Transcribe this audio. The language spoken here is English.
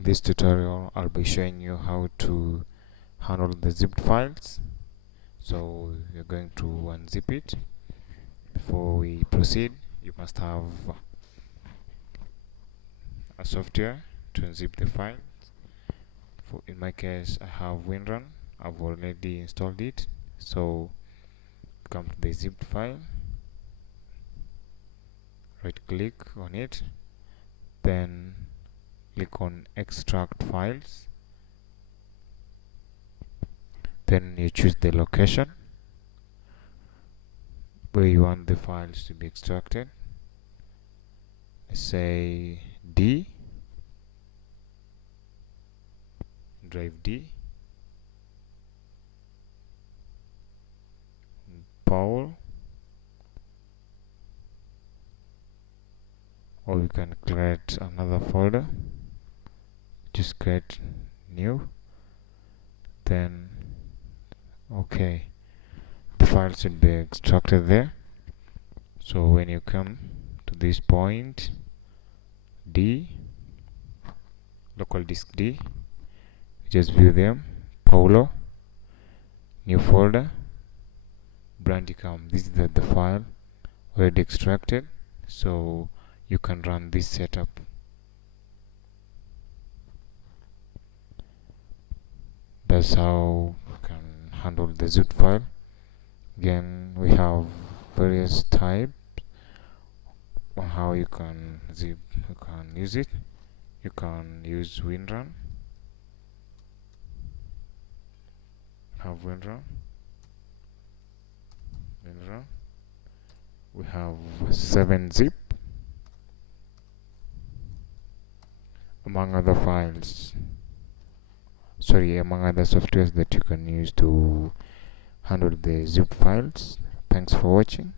In this tutorial I'll be showing you how to handle the zipped files. So you're going to unzip it. Before we proceed, you must have a software to unzip the files. In my case, I have Winrar. I've already installed it. So come to the zipped file, right click on it, then click on extract files, then you choose the location where you want the files to be extracted. Say D, drive D, Paul, or you can create another folder. Just create new, then okay, the file should be extracted there. So when you come to this point D, local disk D, just view them, Paulo, new folder, Brandicam. This is the file already extracted, so you can run this setup. That's how you can handle the zip file. Again, we have various types on how you can use it. You can use Winrar. Have Winrar. We have 7-zip, among other files. Among other softwares that you can use to handle the zip files. Thanks for watching.